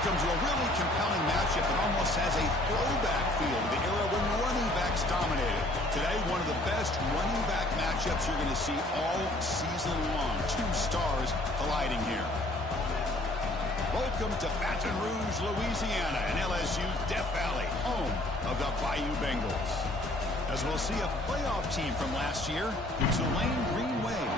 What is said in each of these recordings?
Welcome to a really compelling matchup that almost has a throwback feel to the era when running backs dominated. Today, one of the best running back matchups you're going to see all season long. Two stars colliding here. Welcome to Baton Rouge, Louisiana, and LSU's Death Valley, home of the Bayou Bengals. As we'll see a playoff team from last year, the Tulane Green Wave,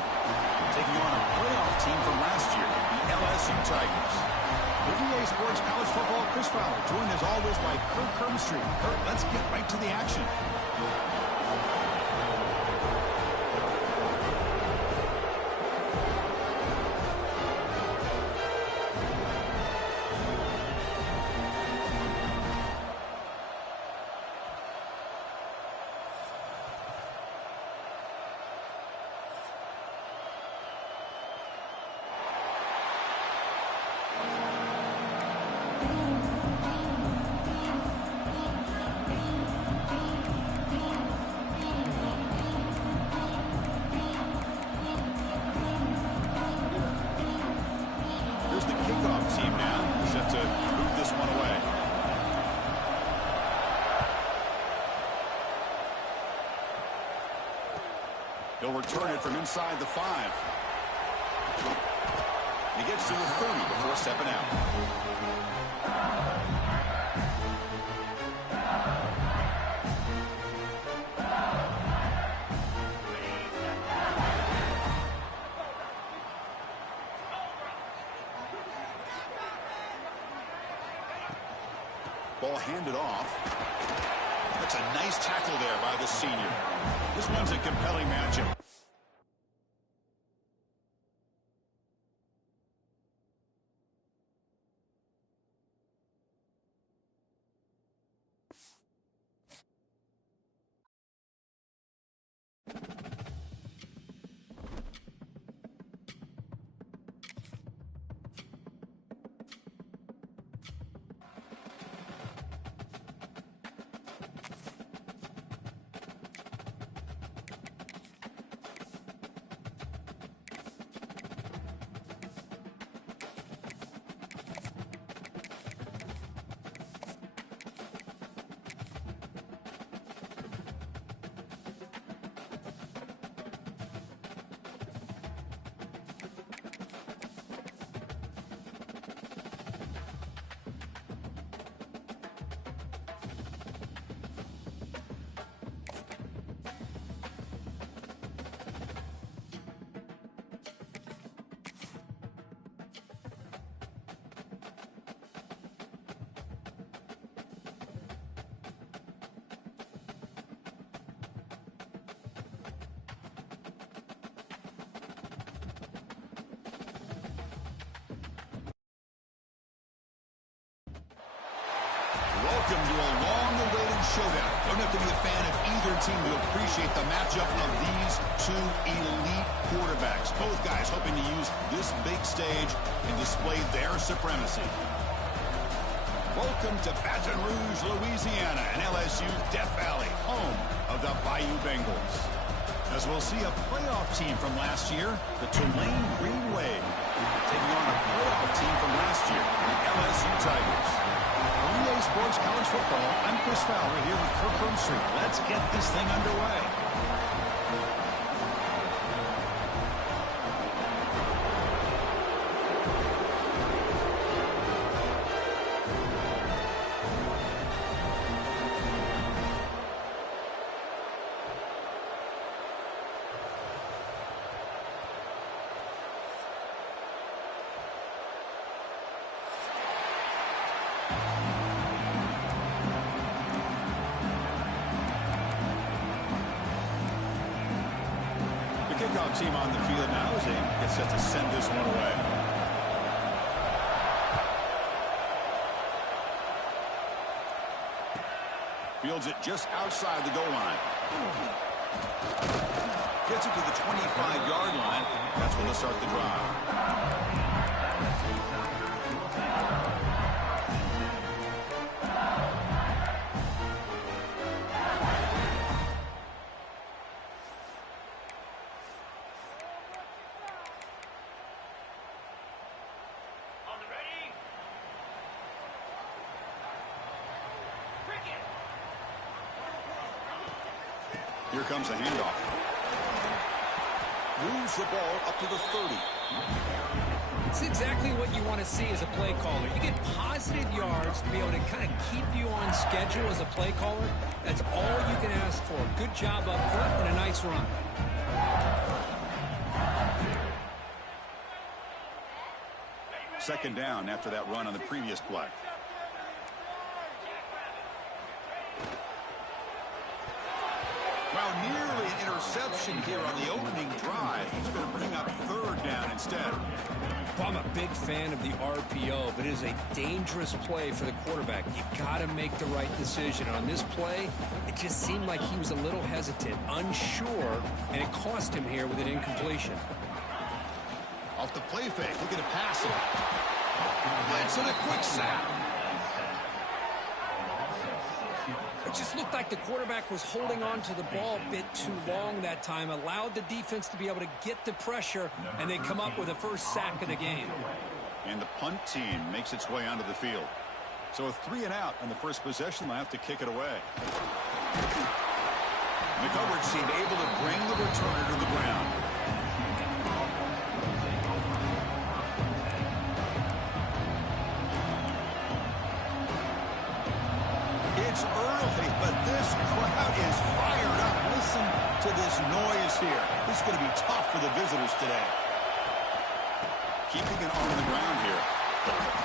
taking on a playoff team from last year, the LSU Tigers. The EA Sports College Football Chris Fowler, joined as always by Kurt Kermstreet. Kurt, let's get right to the action. He'll return it from inside the 5. He gets to the 30 before stepping out. Ball handed off. That's a nice tackle there by the senior. This one's a compelling matchup. Welcome to a long-awaited showdown. Don't have to be a fan of either team to appreciate the matchup of these two elite quarterbacks. Both guys hoping to use this big stage and display their supremacy. Welcome to Baton Rouge, Louisiana, and LSU's Death Valley, home of the Bayou Bengals. As we'll see a playoff team from last year, the Tulane Green Wave, taking on a playoff team from last year, the LSU Tigers. EA Sports College Football, I'm Chris Fowler here with Kurt Kermstreet. Let's get this thing underway. Kickoff team on the field now as they get set to send this one away. Fields it just outside the goal line. Gets it to the 25-yard line. That's when they'll start the drive. Here comes a handoff. Moves the ball up to the 30. It's exactly what you want to see as a play caller. You get positive yards to be able to kind of keep you on schedule as a play caller. That's all you can ask for. Good job up front and a nice run. Second down after that run on the previous play. Well, nearly an interception here on the opening drive. He's going to bring up third down instead. Well, I'm a big fan of the RPO, but it is a dangerous play for the quarterback. You got to make the right decision. On this play, it just seemed like he was a little hesitant, unsure, and it cost him here with an incompletion. Off the play fake, look at it pass it. Blitz and a quick sack. It just looked like the quarterback was holding on to the ball a bit too long that time, allowed the defense to be able to get the pressure, and they come up with the first sack of the game. And the punt team makes its way onto the field. So a 3 and out on the first possession. They'll have to kick it away. The coverage team able to bring the returner to the ground. It's early, but this crowd is fired up. Listen to this noise here. This is going to be tough for the visitors today. Keeping it on the ground here.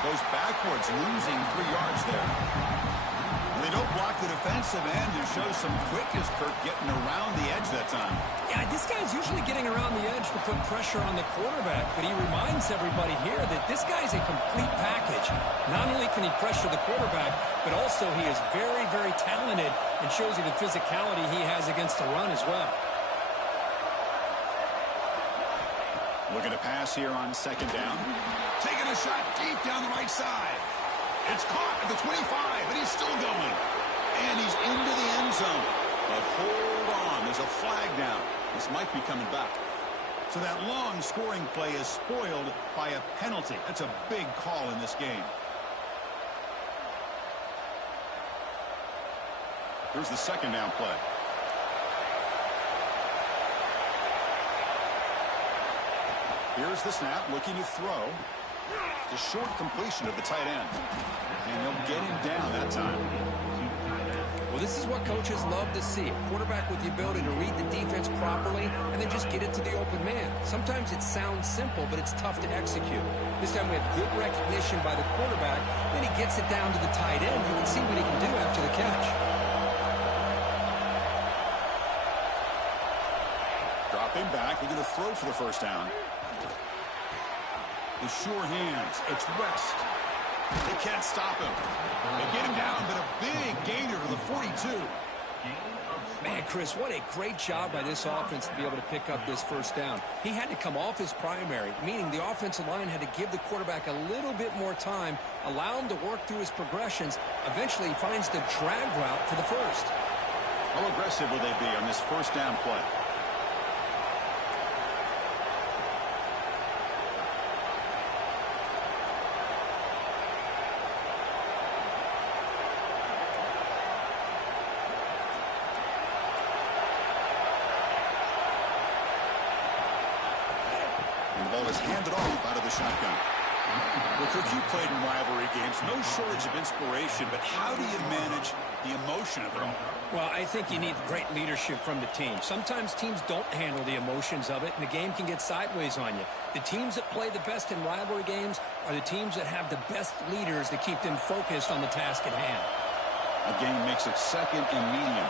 Goes backwards, losing 3 yards there. They don't block the defensive end and show some quickness, Kirk, getting around the edge that time. Yeah, this guy's usually getting around the edge to put pressure on the quarterback, but he reminds everybody here that this guy's a complete package. Not only can he pressure the quarterback, but also he is very, very talented and shows you the physicality he has against the run as well. Looking to pass here on second down. Taking a shot deep down the right side. It's caught at the 25, and he's still going. And he's into the end zone. But hold on, there's a flag down. This might be coming back. So that long scoring play is spoiled by a penalty. That's a big call in this game. Here's the second down play. Here's the snap, looking to throw. It's a short completion of the tight end. And they'll get him down that time. Well, this is what coaches love to see. A quarterback with the ability to read the defense properly and then just get it to the open man. Sometimes it sounds simple, but it's tough to execute. This time we have good recognition by the quarterback. Then he gets it down to the tight end. You can see what he can do after the catch. Dropping back, they're going to throw for the first down. The sure hands. It's West. They can't stop him. They get him down, but a big gainer to the 42. Man, Chris, what a great job by this offense to be able to pick up this first down. He had to come off his primary, meaning the offensive line had to give the quarterback a little bit more time, allow him to work through his progressions. Eventually, he finds the drag route for the first. How aggressive will they be on this first down play? Is handed off out of the shotgun. Well, Cook, you played in rivalry games. No shortage of inspiration, but how do you manage the emotion of it all? Well, I think you need great leadership from the team. Sometimes teams don't handle the emotions of it, and the game can get sideways on you. The teams that play the best in rivalry games are the teams that have the best leaders to keep them focused on the task at hand. The game makes it second and medium.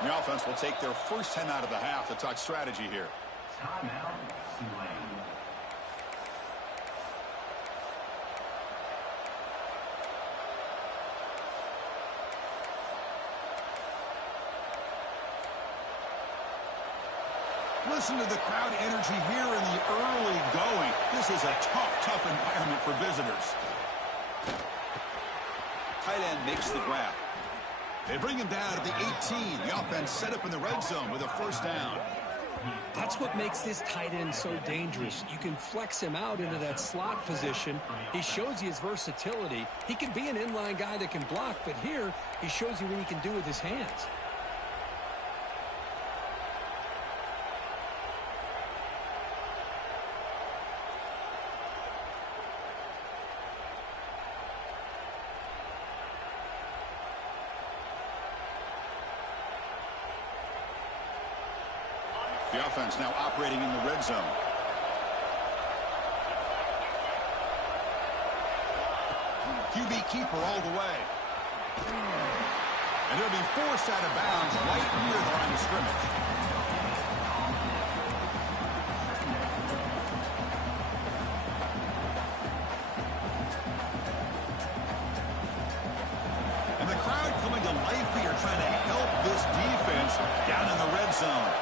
The offense will take their first 10 out of the half to talk strategy here. Timeout, Tulane. Listen to the crowd energy here in the early going. This is a tough environment for visitors. Tight end makes the grab. They bring him down at the 18. The offense set up in the red zone with a first down. That's what makes this tight end so dangerous. You can flex him out into that slot position. He shows you his versatility. He can be an inline guy that can block, but here he shows you what he can do with his hands. The offense now operating in the red zone. QB keeper all the way. And he'll be forced out of bounds right near the line of scrimmage. And the crowd coming to life here, trying to help this defense down in the red zone.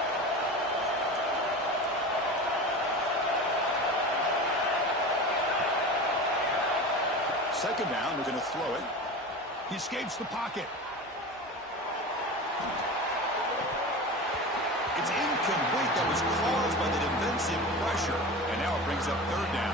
Second down, we're going to throw it. He escapes the pocket. It's incomplete. That was caused by the defensive pressure. And now it brings up third down.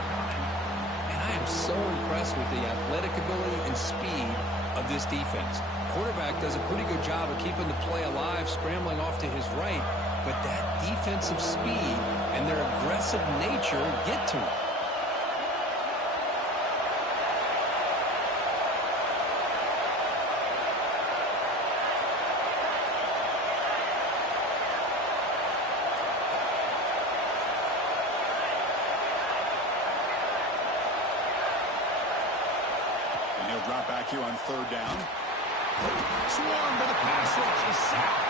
And I am so impressed with the athletic ability and speed of this defense. Quarterback does a pretty good job of keeping the play alive, scrambling off to his right. But that defensive speed and their aggressive nature get to him. Drop back here on third down. Swarm to the pass rush. He's sacked.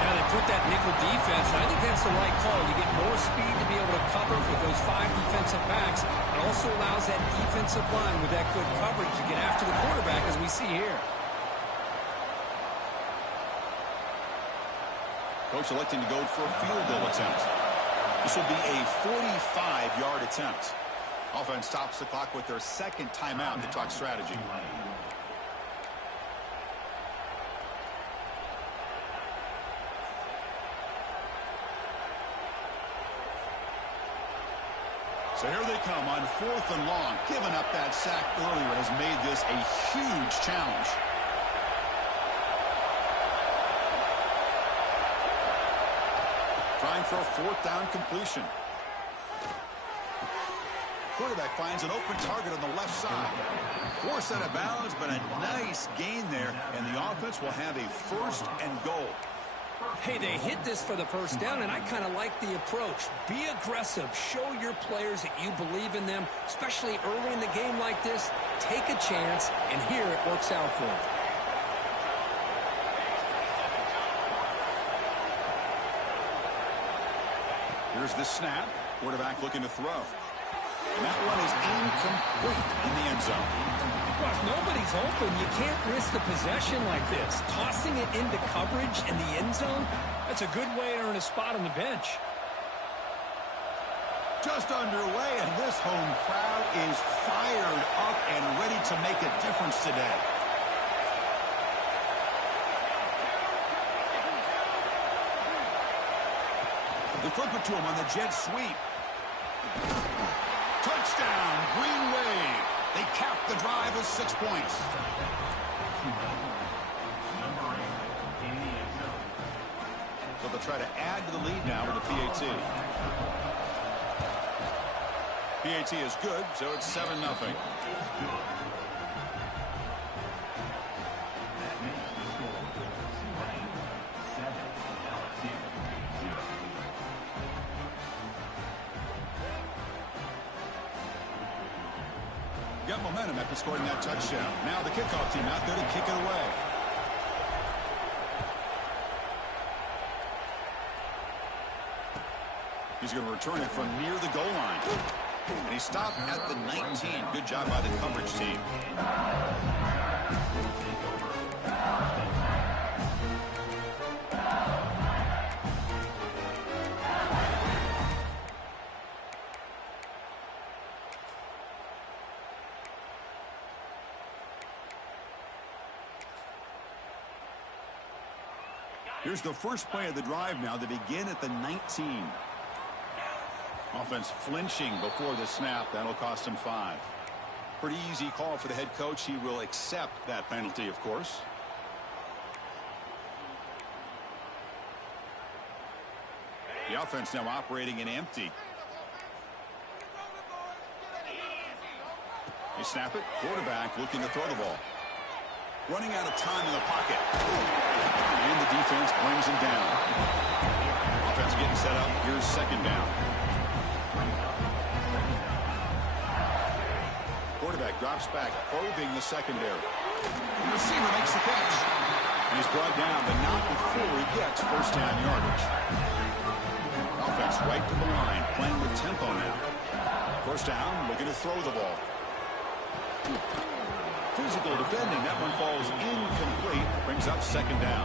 Now they put that nickel defense, and I think that's the right call. You get more speed to be able to cover with those 5 defensive backs. It also allows that defensive line with that good coverage to get after the quarterback, as we see here. Coach electing to go for a field goal attempt. This will be a 45-yard attempt. Offense stops the clock with their second timeout to talk strategy. So here they come on 4th and long. Giving up that sack earlier has made this a huge challenge. Trying for a 4th down completion. Quarterback finds an open target on the left side. Forced out of bounds, but a nice gain there, and the offense will have a 1st and goal. Hey, they hit this for the first down, and I kind of like the approach. Be aggressive. Show your players that you believe in them, especially early in the game like this. Take a chance, and here it works out for them. Here's the snap. Quarterback looking to throw. And that one is incomplete in the end zone. Well, if nobody's open, you can't risk the possession like this. Tossing it into coverage in the end zone, that's a good way to earn a spot on the bench. Just underway, and this home crowd is fired up and ready to make a difference today. They flip it to him on the jet sweep. Touchdown, Green Wave. They cap the drive with 6 points. So they'll try to add to the lead now with the PAT. PAT is good, so it's 7-0. Got momentum after scoring that touchdown. Now the kickoff team out there to kick it away. He's going to return it from near the goal line. And he stopped at the 19. Good job by the coverage team. Here's the first play of the drive now. They begin at the 19. Offense flinching before the snap. That'll cost him 5. Pretty easy call for the head coach. He will accept that penalty, of course. The offense now operating in empty. They snap it. Quarterback looking to throw the ball. Running out of time in the pocket. And the defense brings him down. Offense getting set up. Here's second down. Quarterback drops back, probing the secondary. The receiver makes the catch. And he's brought down, but not before he gets first down yardage. Offense right to the line, playing with tempo now. First down, looking to throw the ball. Physical defending. That one falls incomplete. Brings up second down.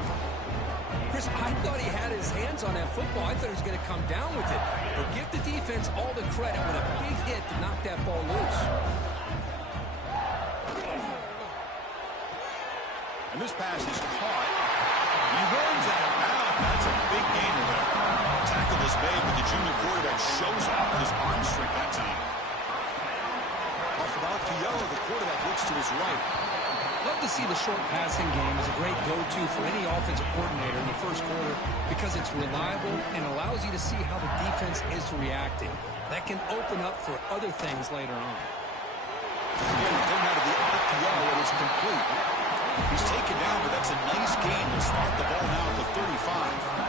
Chris, I thought he had his hands on that football. I thought he was going to come down with it. But give the defense all the credit with a big hit to knock that ball loose. And this pass is caught. He runs out of bounds. That's a big gain of it. Tackle is made, but the junior quarterback shows off his arm strength that time. Off of RPO, the quarterback looks to his right. Love to see the short passing game as a great go-to for any offensive coordinator in the first quarter because it's reliable and allows you to see how the defense is reacting. That can open up for other things later on. Getting out of the RPO, it is complete. He's taken down, but that's a nice gain to start the ball now at the 35.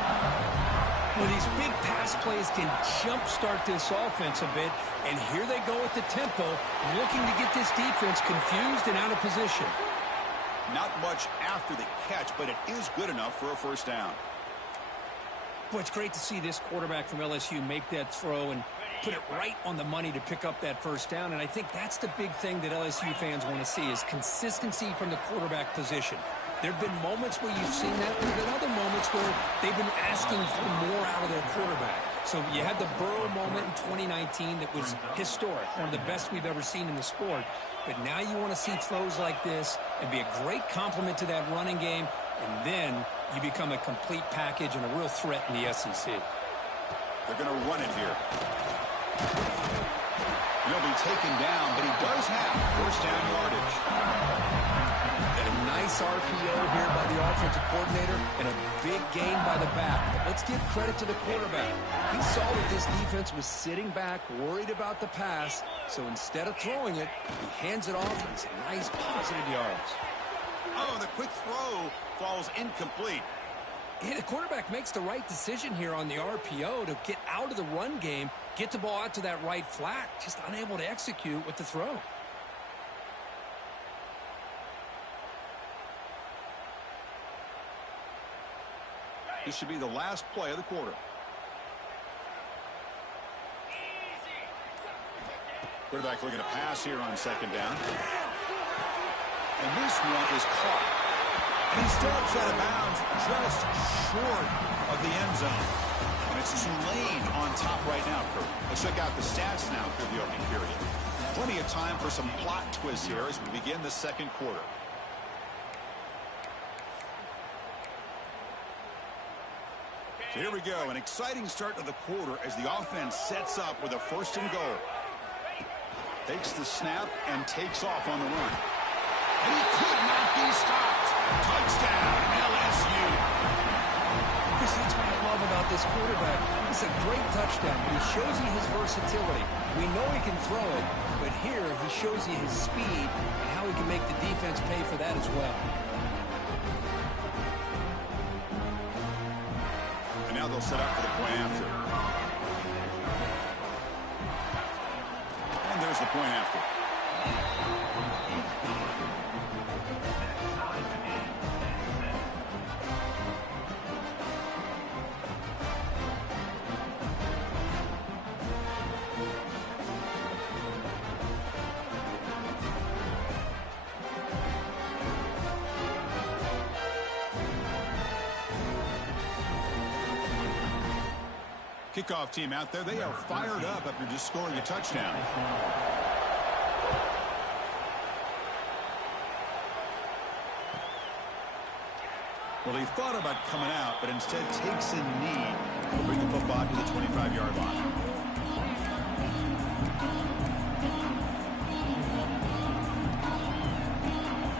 Well, these big pass plays can jumpstart this offense a bit, and here they go at the tempo, looking to get this defense confused and out of position. Not much after the catch, but it is good enough for a first down. Boy, it's great to see this quarterback from LSU make that throw and put it right on the money to pick up that first down, and I think that's the big thing that LSU fans want to see is consistency from the quarterback position. There have been moments where you've seen that, but there have been other moments where they've been asking for more out of their quarterback. So you had the Burrow moment in 2019 that was historic, one of the best we've ever seen in the sport. But now you want to see throws like this and be a great complement to that running game, and then you become a complete package and a real threat in the SEC. They're going to run it here. He'll be taken down, but he does have first down yardage. A nice RPO here by the offensive coordinator and a big gain by the back. But let's give credit to the quarterback. He saw that this defense was sitting back, worried about the pass. So instead of throwing it, he hands it off and some nice positive yards. Oh, the quick throw falls incomplete. Yeah, the quarterback makes the right decision here on the RPO to get out of the run game, get the ball out to that right flat, just unable to execute with the throw. This should be the last play of the quarter. Quarterback looking to pass here on second down. And this one is caught. And he steps out of bounds just short of the end zone. And it's Tulane on top right now, Kurt. Let's check out the stats now through the opening period. Plenty of time for some plot twists here as we begin the second quarter. So here we go, an exciting start to the quarter as the offense sets up with a first and goal. Takes the snap and takes off on the run. And he could not be stopped. Touchdown, LSU. Chris, that's what I love about this quarterback. It's a great touchdown, but he shows you his versatility. We know he can throw it, but here he shows you his speed and how he can make the defense pay for that as well. And now they'll set up for the point after. And there's the point after. Kickoff team out there, they are fired up after just scoring a touchdown. Well, he thought about coming out, but instead takes a knee to bring the football to the 25-yard line.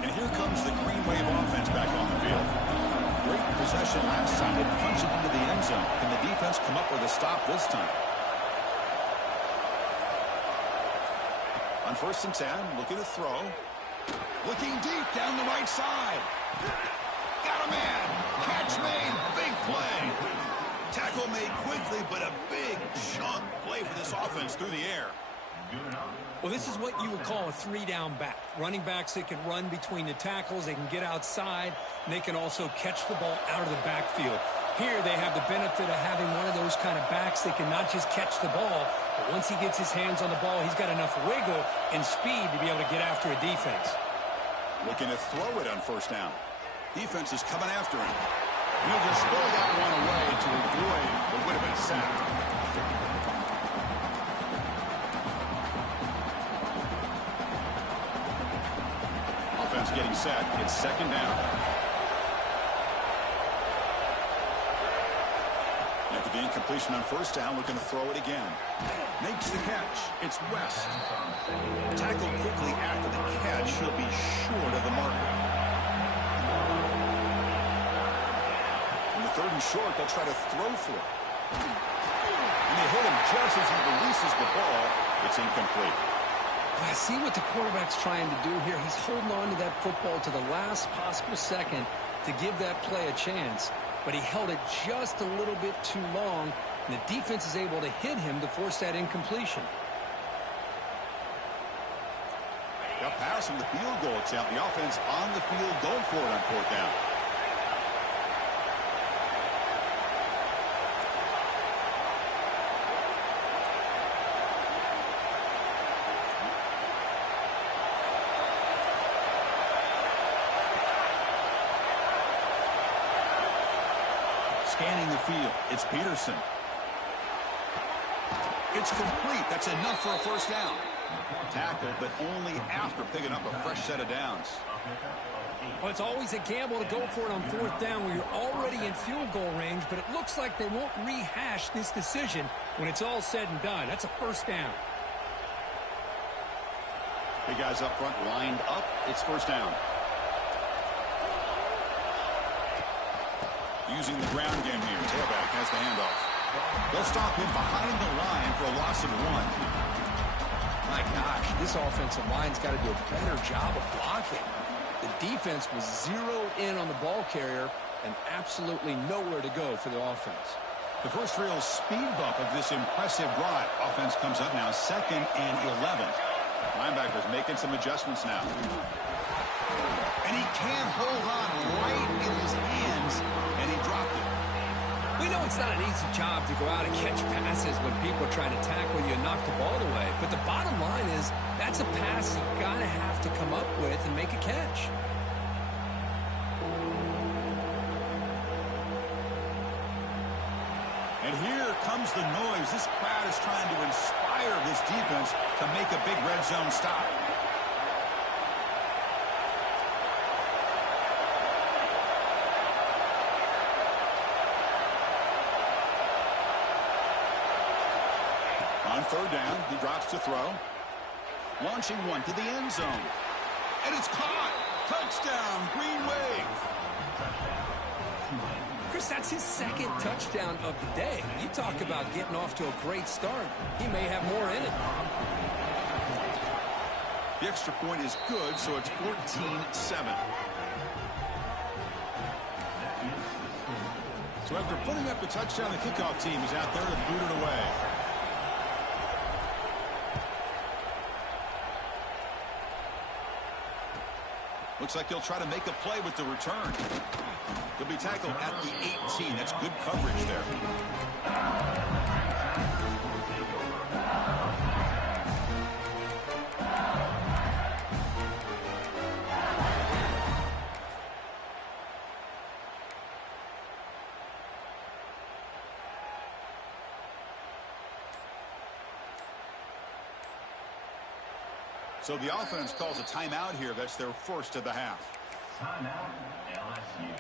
And here comes the Green Wave offense back on the field. Great possession last time. They punch it into the end zone. Can the defense come up with a stop this time? On 1st and 10, looking to throw. Looking deep down the right side. Got a man. Catch made. Big play. Tackle made quickly, but a big chunk play for this offense through the air. Well, this is what you would call a 3-down back. Running backs that can run between the tackles. They can get outside, and they can also catch the ball out of the backfield. Here they have the benefit of having one of those kind of backs that can not just catch the ball, but once he gets his hands on the ball, he's got enough wiggle and speed to be able to get after a defense. Looking to throw it on 1st down. Defense is coming after him. He'll just throw that one away to avoid what would have been sacked. Offense getting set. It's 2nd down. After the incompletion on 1st down, looking to throw it again. Makes the catch. It's West. Tackled quickly after the catch. He'll be short of the marker. On the 3rd and short, they'll try to throw for it. And they hit him just as he releases the ball. It's incomplete. I see what the quarterback's trying to do here. He's holding on to that football to the last possible second to give that play a chance. But he held it just a little bit too long, and the defense is able to hit him to force that incompletion. Got passing the field goal attempt. The offense on the field going for it on 4th down. Scanning the field. It's Peterson. It's complete. That's enough for a 1st down. Tackled, but only after picking up a fresh set of downs. Well, it's always a gamble to go for it on 4th down where you're already in field goal range, but it looks like they won't rehash this decision when it's all said and done. That's a 1st down. Big guys up front lined up. It's 1st down. Using the ground game here. Tailback has the handoff. They'll stop him behind the line for a loss of 1. My gosh, this offensive line's got to do a better job of blocking. The defense was zeroed in on the ball carrier and absolutely nowhere to go for the offense. The first real speed bump of this impressive drive. Offense comes up now 2nd and 11. Linebackers making some adjustments now. And he can't hold on right in his hands, and he dropped it. We know it's not an easy job to go out and catch passes when people are trying to tackle you and knock the ball away. But the bottom line is that's a pass you gotta have to come up with and make a catch. And here comes the noise. This crowd is trying to inspire this defense to make a big red zone stop. On 3rd down, he drops to throw. Launching one to the end zone. And it's caught. Touchdown, Green Wave. Chris, that's his 2nd touchdown of the day. You talk about getting off to a great start. He may have more in it. The extra point is good, so it's 14-7. So after putting up the touchdown, the kickoff team is out there to boot it away. Looks like he'll try to make a play with the return. He'll be tackled at the 18. That's good coverage there. So the offense calls a timeout here. That's their first of the half. Timeout, LSU.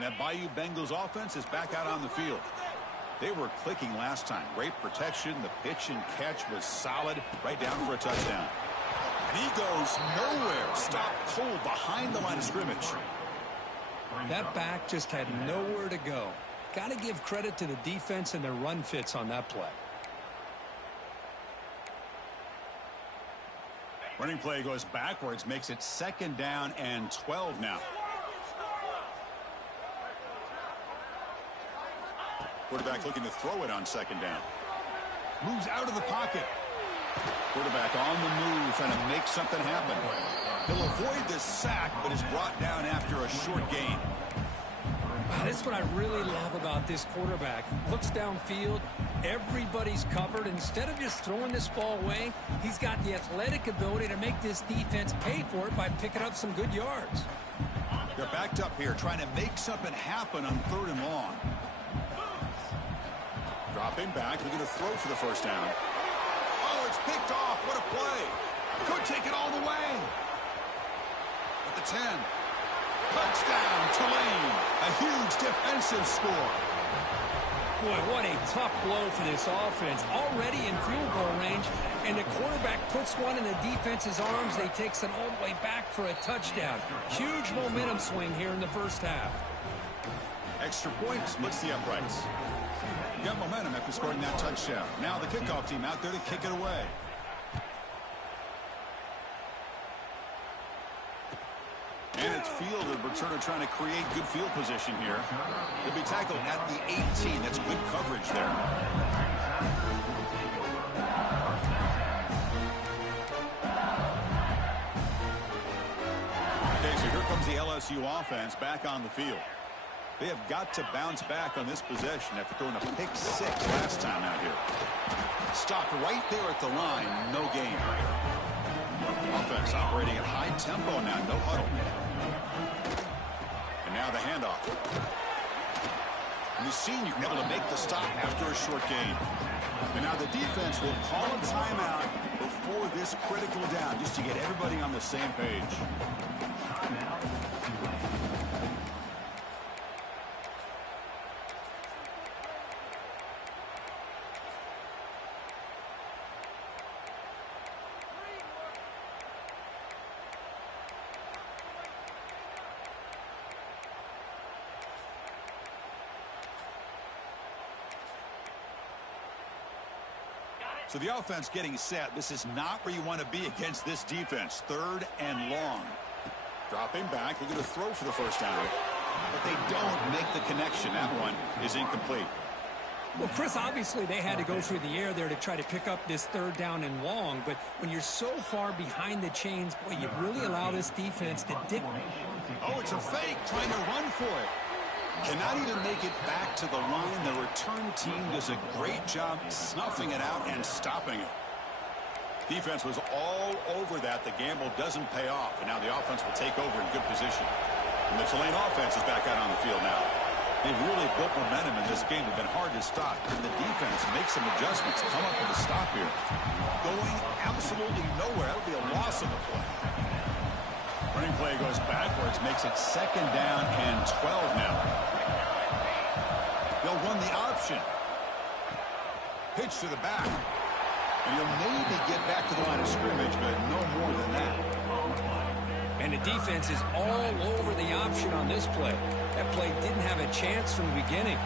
And that Bayou Bengals offense is back out on the field. They were clicking last time. Great protection. The pitch and catch was solid. Right down for a touchdown. And he goes nowhere. Stopped cold behind the line of scrimmage. That back just had nowhere to go. Got to give credit to the defense and their run fits on that play. Running play goes backwards, makes it 2nd down and 12 now. Quarterback looking to throw it on 2nd down. Moves out of the pocket. Quarterback on the move, trying to make something happen. He'll avoid this sack, but is brought down after a short gain. That's what I really love about this quarterback. Looks downfield. Everybody's covered. Instead of just throwing this ball away, he's got the athletic ability to make this defense pay for it by picking up some good yards. They're backed up here, trying to make something happen on 3rd and long. Dropping back, looking to throw for the 1st down. Oh, it's picked off. What a play. Could take it all the way. At the 10. Touchdown, Tulane. A huge defensive score. Boy, what a tough blow for this offense. Already in field goal range, and the quarterback puts one in the defense's arms. They takes it all the way back for a touchdown. Huge momentum swing here in the 1st half. Extra point splits the uprights. Got momentum after scoring that touchdown. Now the kickoff team out there to kick it away. And it's fielded. Returner trying to create good field position here. He'll be tackled at the 18. That's good coverage there. Okay, so here comes the LSU offense back on the field. They have got to bounce back on this possession after throwing a pick 6 last time out here. Stopped right there at the line. No gain. Offense operating at high tempo now. No huddle. And now the handoff. And the senior able to make the stop after a short gain. And now the defense will call a timeout before this critical down, just to get everybody on the same page. So the offense getting set. This is not where you want to be against this defense. 3rd and long. Dropping back. Looking to throw for the 1st down. But they don't make the connection. That one is incomplete. Well, Chris, obviously they had to go through the air there to try to pick up this 3rd down and long. But when you're so far behind the chains, boy, you really allow this defense to dip. Oh, it's a fake. Trying to run for it. Cannot even make it back to the line. The return team does a great job snuffing it out and stopping it. Defense was all over that. The gamble doesn't pay off. And now the offense will take over in good position. And the Tulane offense is back out on the field now. They've really built momentum in this game. They've been hard to stop. And the defense makes some adjustments, come up with a stop here. Going absolutely nowhere. That'll be a loss of the play. Running play goes backwards, makes it 2nd down and 12 now. They'll run the option. Pitch to the back. And he'll maybe get back to the line of scrimmage, but no more than that. And the defense is all over the option on this play. That play didn't have a chance from the beginning.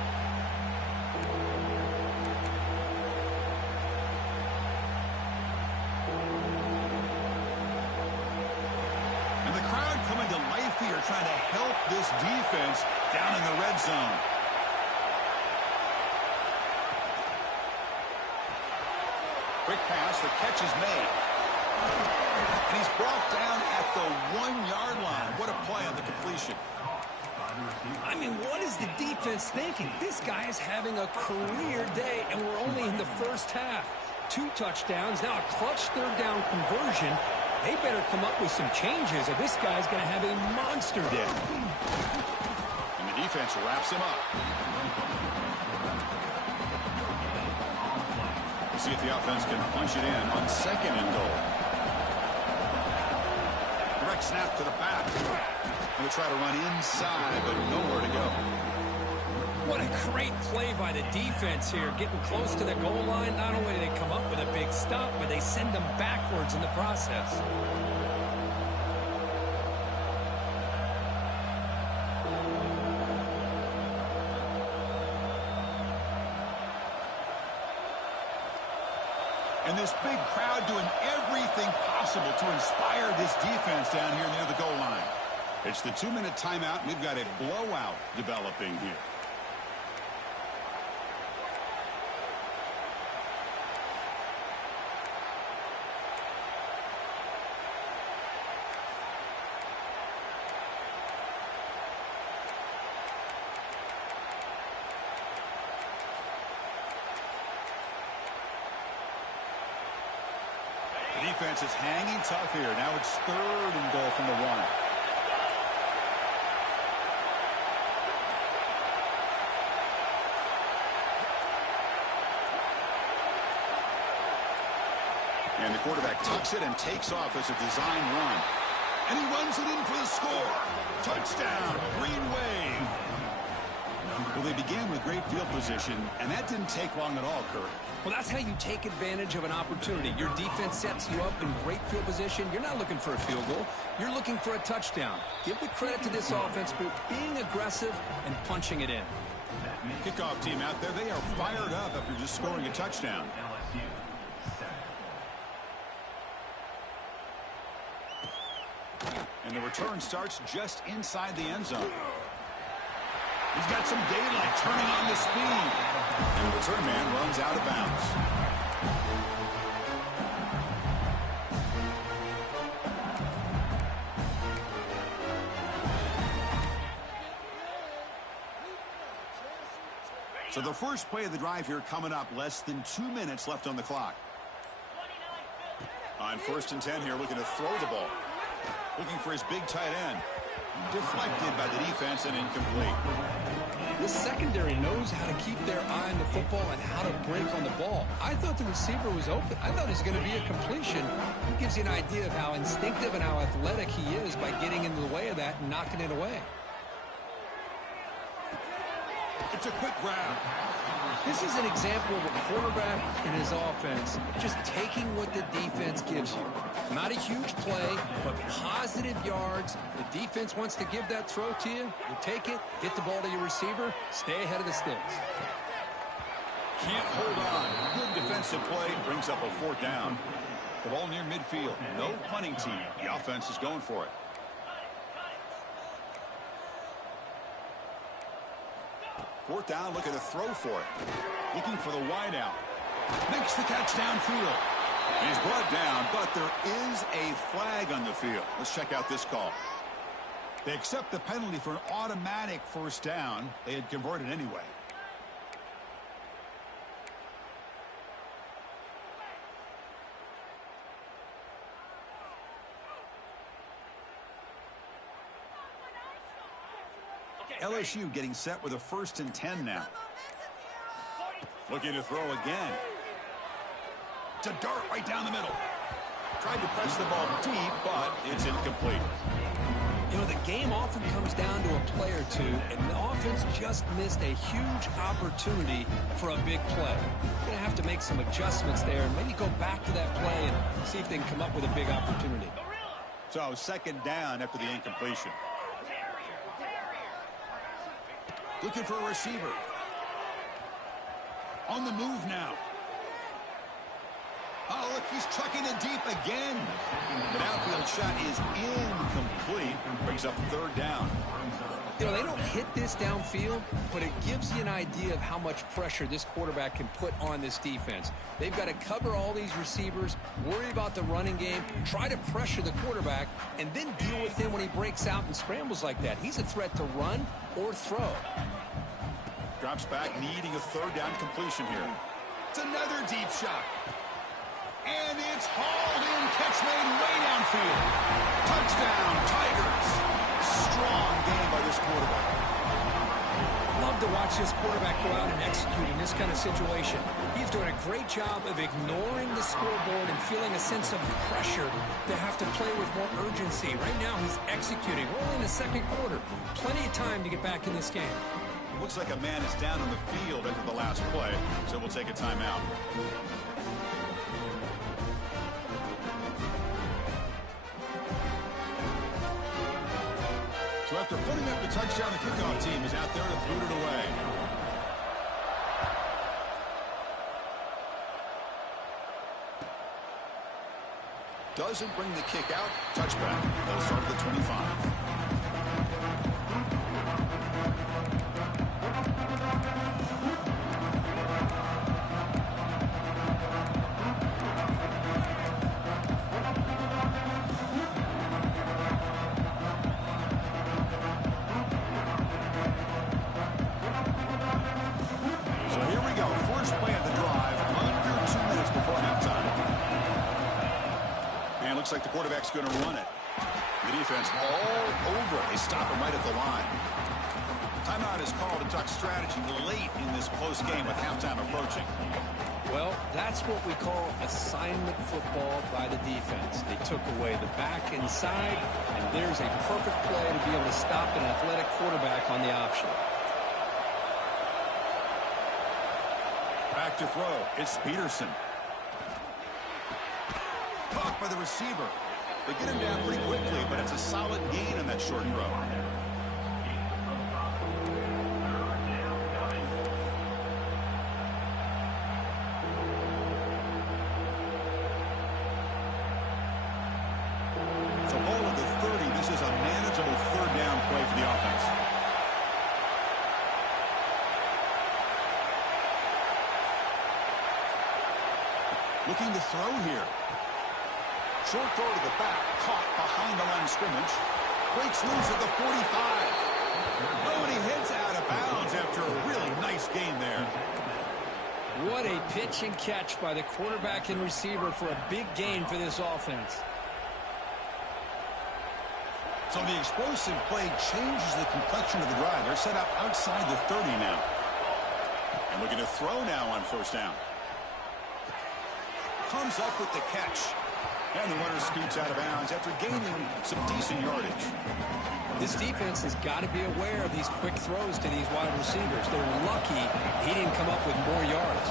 Trying to help this defense down in the red zone. Quick pass, the catch is made. And he's brought down at the 1-yard line. What a play on the completion. I mean, what is the defense thinking? This guy is having a career day, and we're only in the 1st half. 2 touchdowns, now a clutch 3rd down conversion. They better come up with some changes, or this guy's going to have a monster day. And the defense wraps him up. We'll see if the offense can punch it in on 2nd and goal. Direct Snap to the back. And they try to run inside, but nowhere to go. What a great play by the defense here. Getting close to the goal line, not only do they come up with a big stop, but they send them backwards in the process. And this big crowd doing everything possible to inspire this defense down here near the goal line. It's the 2-minute timeout, and we've got a blowout developing here. The defense is hanging tough here. Now it's 3rd and goal from the 1. And the quarterback tucks it and takes off as a design run. And he runs it in for the score. Touchdown, Green Wave. Well, they began with great field position, and that didn't take long at all, Kirk. Well, that's how you take advantage of an opportunity. Your defense sets you up in great field position. You're not looking for a field goal. You're looking for a touchdown. Give the credit to this offense for being aggressive and punching it in. Kickoff team out there, they are fired up after just scoring a touchdown. LSU. And the return starts just inside the end zone. He's got some daylight turning on the speed. And the return man runs out of bounds. So the first play of the drive here coming up, less than 2 minutes left on the clock. On 1st and 10 here, looking to throw the ball. Looking for his big tight end. Deflected by the defense and incomplete. This secondary knows how to keep their eye on the football and how to break on the ball. I thought the receiver was open. I thought it was going to be a completion. It gives you an idea of how instinctive and how athletic he is by getting into the way of that and knocking it away. It's a quick grab. This is an example of a quarterback and his offense just taking what the defense gives you. Not a huge play, but positive yards. The defense wants to give that throw to you. You take it, get the ball to your receiver, stay ahead of the sticks. Can't hold on. Good defensive play. Brings up a 4th down. The ball near midfield. No punting team. The offense is going for it. Fourth down, looking to throw for it. Looking for the wide out. Makes the catch downfield. He's brought down, but there is a flag on the field. Let's check out this call. They accept the penalty for an automatic 1st down. They had converted anyway. LSU getting set with a 1st and 10 now. Looking to throw again. It's a dart right down the middle. Tried to press the ball deep, but it's incomplete. You know, the game often comes down to a play or two, and the offense just missed a huge opportunity for a big play. You're going to have to make some adjustments there and maybe go back to that play and see if they can come up with a big opportunity. So 2nd down after the incompletion. Looking for a receiver. On the move now. Oh, look, he's trucking it deep again. The outfield shot is incomplete. Brings up 3rd down. You know, they don't hit this downfield, but it gives you an idea of how much pressure this quarterback can put on this defense. They've got to cover all these receivers, worry about the running game, try to pressure the quarterback, and then deal with him when he breaks out and scrambles like that. He's a threat to run or throw. Drops back, needing a 3rd down completion here. It's another deep shot. And it's hauled in, catch made way downfield. Touchdown, Tigers. Strong game by this quarterback. I love love to watch this quarterback go out and execute in this kind of situation. He's doing a great job of ignoring the scoreboard and feeling a sense of pressure to have to play with more urgency. Right now, he's executing. We're only in the second quarter. Plenty of time to get back in this game. Looks like a man is down on the field after the last play, so we'll take a timeout. So after putting up the touchdown, the kickoff team is out there to boot it away. Doesn't bring the kick out. Touchback. They'll start at the 25. Looks like the quarterback's going to run it. The defense all over it. They stop him right at the line. Timeout is called to talk strategy late in this close game with halftime approaching. Well, that's what we call assignment football by the defense. They took away the back inside, and there's a perfect play to be able to stop an athletic quarterback on the option. Back to throw. It's Peterson. Caught by the receiver. They get him down pretty quickly, but it's a solid gain on that short throw. So ball at the 30. This is a manageable third down play for the offense. Looking to throw here. Short throw to the back, caught behind the line of scrimmage. Breaks loose at the 45. Oh, and he hits out of bounds after a really nice gain there. What a pitch and catch by the quarterback and receiver for a big gain for this offense. So the explosive play changes the complexion of the drive. They're set up outside the 30 now. And looking to throw now on first down. Comes up with the catch. And the runner scoots out of bounds after gaining some decent yardage. This defense has got to be aware of these quick throws to these wide receivers. They're lucky he didn't come up with more yards.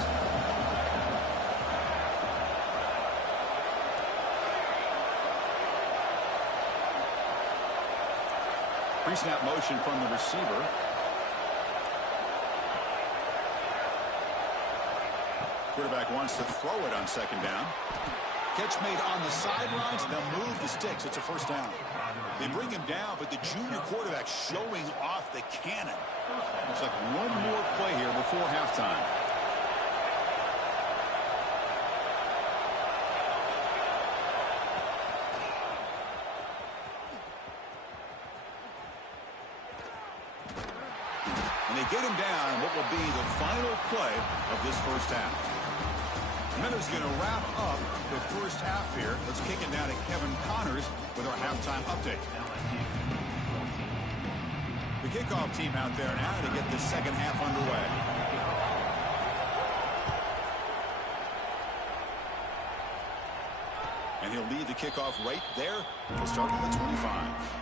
Pre-snap motion from the receiver. Quarterback wants to throw it on second down. Catch made on the sidelines. They'll move the sticks. It's a first down. They bring him down, but the junior quarterback showing off the cannon. Looks like one more play here before halftime. And they get him down what will be the final play of this first half. Miller's going to wrap up the first half here. Let's kick it down to Kevin Connors with our halftime update. The kickoff team out there now to get the second half underway. And he'll lead the kickoff right there. We'll start at the 25.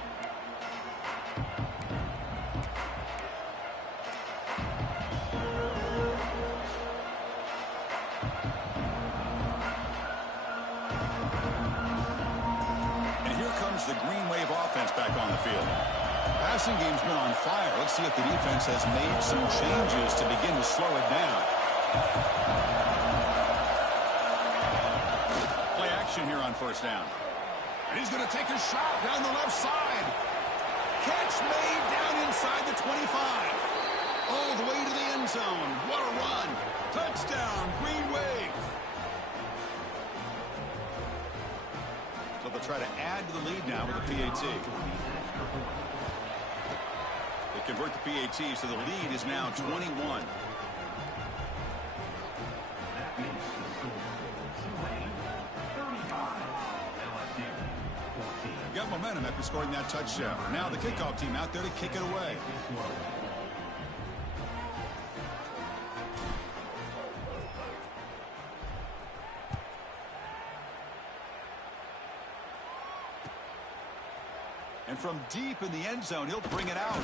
The Green Wave offense back on the field. Passing game's been on fire. Let's see if the defense has made some changes to begin to slow it down. Play action here on first down. And he's going to take a shot down the left side. Catch made down inside the 25. All the way to the end zone. What a run. Touchdown, Green Wave. So they'll try to add to the lead now with the PAT. They convert the PAT, so the lead is now 21. Got momentum after scoring that touchdown. Now the kickoff team out there to kick it away. And from deep in the end zone, he'll bring it out.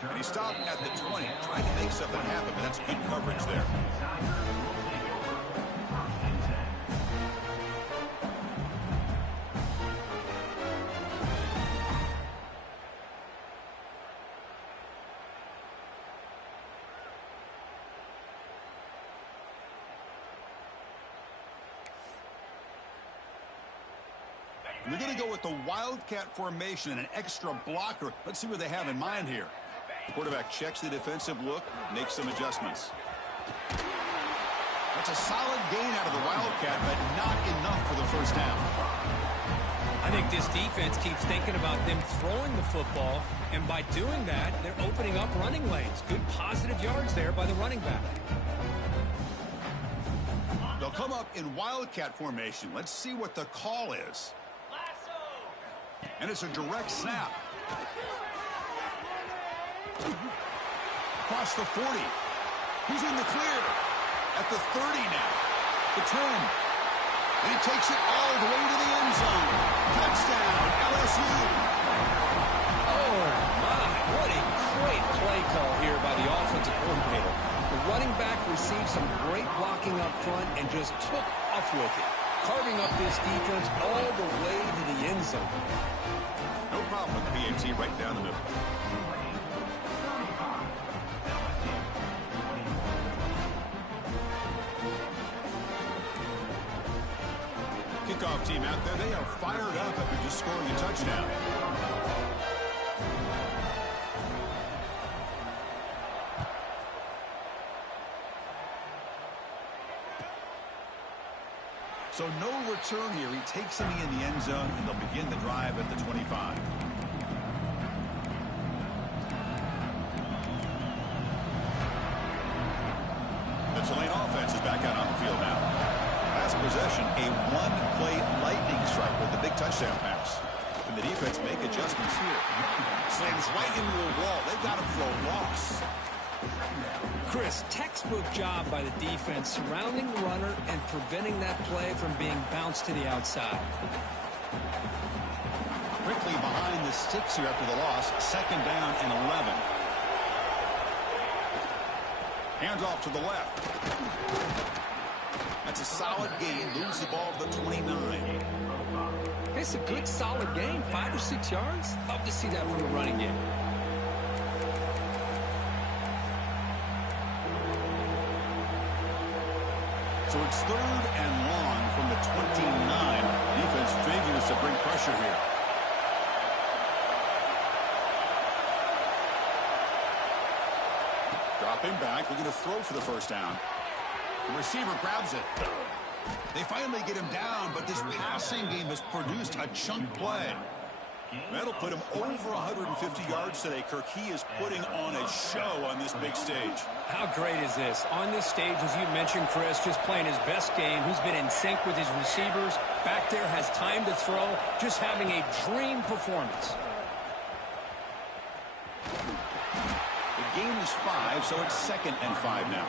And he stopped at the 20, trying to make something happen, but that's good coverage there. They're going to go with the Wildcat formation and an extra blocker. Let's see what they have in mind here. The quarterback checks the defensive look, makes some adjustments. That's a solid gain out of the Wildcat, but not enough for the first down. I think this defense keeps thinking about them throwing the football, and by doing that, they're opening up running lanes. Good positive yards there by the running back. They'll come up in Wildcat formation. Let's see what the call is. And it's a direct snap. Across the 40. He's in the clear. At the 30 now. The 10. And he takes it all the way to the end zone. Touchdown, LSU. Oh, my. What a great play call here by the offensive coordinator. The running back received some great blocking up front and just took off with it, carving up this defense all the way to the end zone. No problem with the PAT right down the middle. Kickoff team out there, they are fired up after just scoring a touchdown. So no return here. He takes him in the end zone, and they'll begin the drive at the 25. The Tulane offense is back out on the field now. Last possession, a one-play lightning strike with the big touchdown pass. Can the defense make adjustments here? Slams right into a wall. They've got him for a loss. Chris, textbook job by the defense surrounding the runner and preventing that play from being bounced to the outside. Quickly behind the sticks here after the loss. Second down and 11. Hands off to the left. That's a solid gain. Moves the ball to the 29. It's a good, solid game. 5 or 6 yards. Love to see that from the running game. So it's third and long from the 29. Defense figures to bring pressure here. Dropping back, looking to throw for the first down. The receiver grabs it. They finally get him down, but this passing game has produced a chunk play. That'll put him over 150 yards today, Kirk. He is putting on a show on this big stage. How great is this? On this stage, as you mentioned, Chris, just playing his best game. He's been in sync with his receivers. Back there, has time to throw. Just having a dream performance. The game is 5, so it's 2nd and 5 now.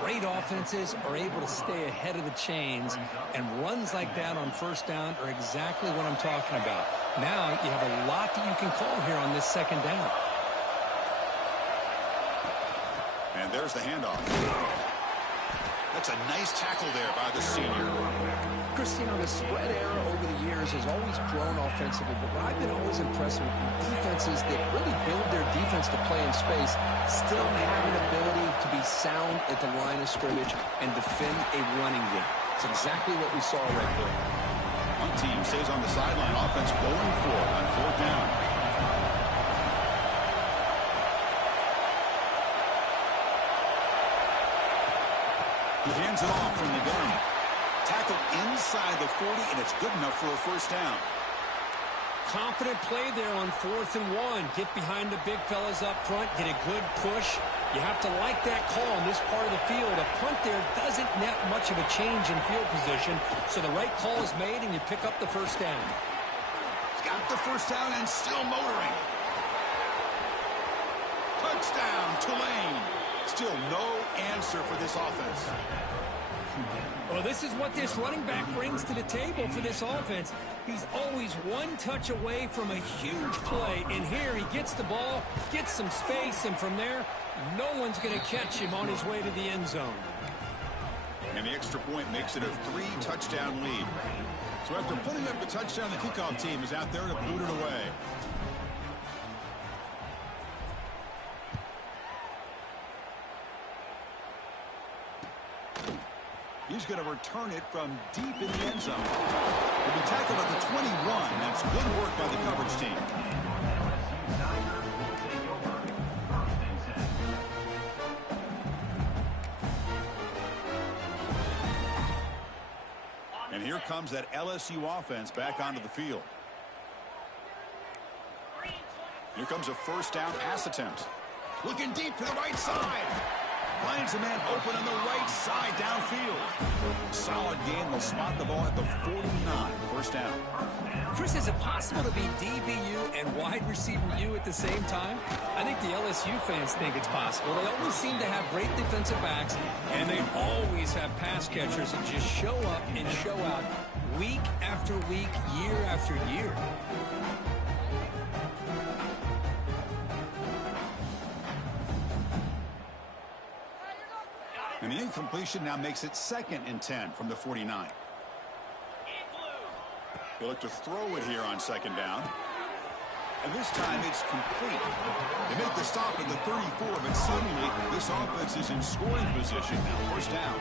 Great offenses are able to stay ahead of the chains, and runs like that on first down are exactly what I'm talking about. Now you have a lot that you can call here on this second down. And there's the handoff. That's a nice tackle there by the senior. Christine, the spread era over the years has always grown offensively, but what I've been always impressed with defenses that really build their defense to play in space still have an ability to be sound at the line of scrimmage and defend a running game. It's exactly what we saw right there. One team stays on the sideline. Offense going for it on 4th down. He hands it off from the gun. Tackle inside the 40, and it's good enough for a first down. Confident play there on 4th and 1. Get behind the big fellas up front. Get a good push. You have to like that call in this part of the field. A punt there doesn't net much of a change in field position, so the right call is made, and you pick up the first down. He's got the first down and still motoring. Touchdown, Tulane. Still no answer for this offense. Well, this is what this running back brings to the table for this offense. He's always one touch away from a huge play. And here he gets the ball, gets some space, and from there, no one's going to catch him on his way to the end zone. And the extra point makes it a 3-touchdown lead. So after putting up the touchdown, the kickoff team is out there to boot it away. He's going to return it from deep in the end zone. He'll be tackled at the 21. That's good work by the coverage team. And here comes that LSU offense back onto the field. Here comes a first down pass attempt. Looking deep to the right side. Finds a man open on the right side downfield. Solid gain. They'll spot the ball at the 49. First down. Chris, is it possible to be DBU and wide receiver U at the same time? I think the LSU fans think it's possible. They always seem to have great defensive backs, and they always have pass catchers that just show up and show out week after week, year after year. And the incompletion now makes it 2nd and 10 from the 49. He'll look to throw it here on 2nd down. And this time it's complete. They make the stop at the 34, but suddenly this offense is in scoring position now. First down.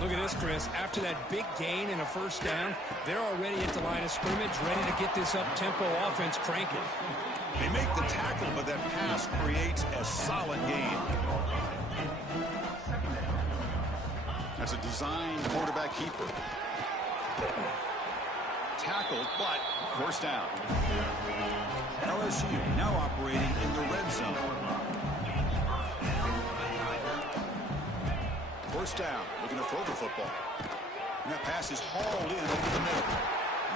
Look at this, Chris. After that big gain and a first down, they're already at the line of scrimmage, ready to get this up-tempo offense cranking. They make the tackle, but that pass creates a solid gain. That's a design quarterback keeper. Tackled, but first down. LSU now operating in the red zone. First down, looking to throw the football. And that pass is hauled in over the middle.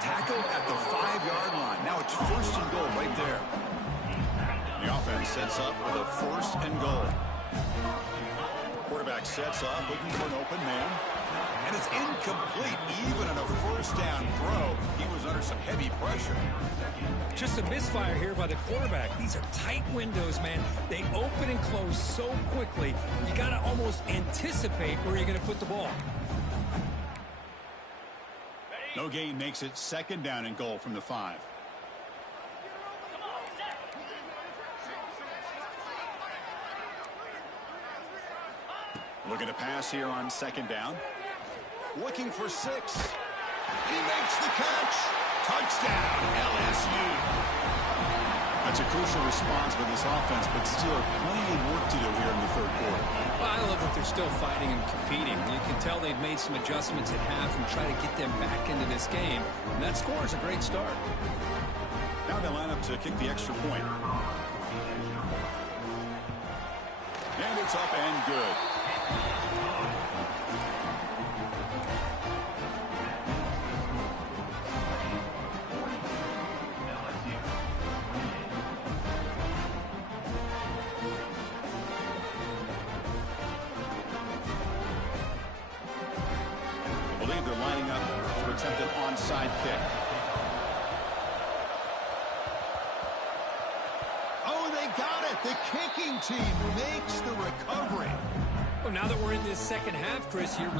Tackle at the 5-yard line. Now it's 1st and goal right there. The offense sets up with a 1st and goal. Quarterback sets up, looking for an open man. And it's incomplete. Even on a 1st down throw, he was under some heavy pressure. Just a misfire here by the quarterback. These are tight windows, man. They open and close so quickly. You got to almost anticipate where you're going to put the ball. No gain makes it 2nd down and goal from the 5. Looking to pass here on 2nd down. Looking for 6. He makes the catch. Touchdown, LSU. That's a crucial response by this offense, but still plenty of work to do here in the 3rd quarter. Well, I love that they're still fighting and competing. You can tell they've made some adjustments at half and try to get them back into this game. And that score is a great start. Now they line up to kick the extra point. And it's up and good. I believe they're lining up to attempt an onside kick. Oh, they got it. The kicking team makes the recovery. Well, now that we're in this second half, Chris, here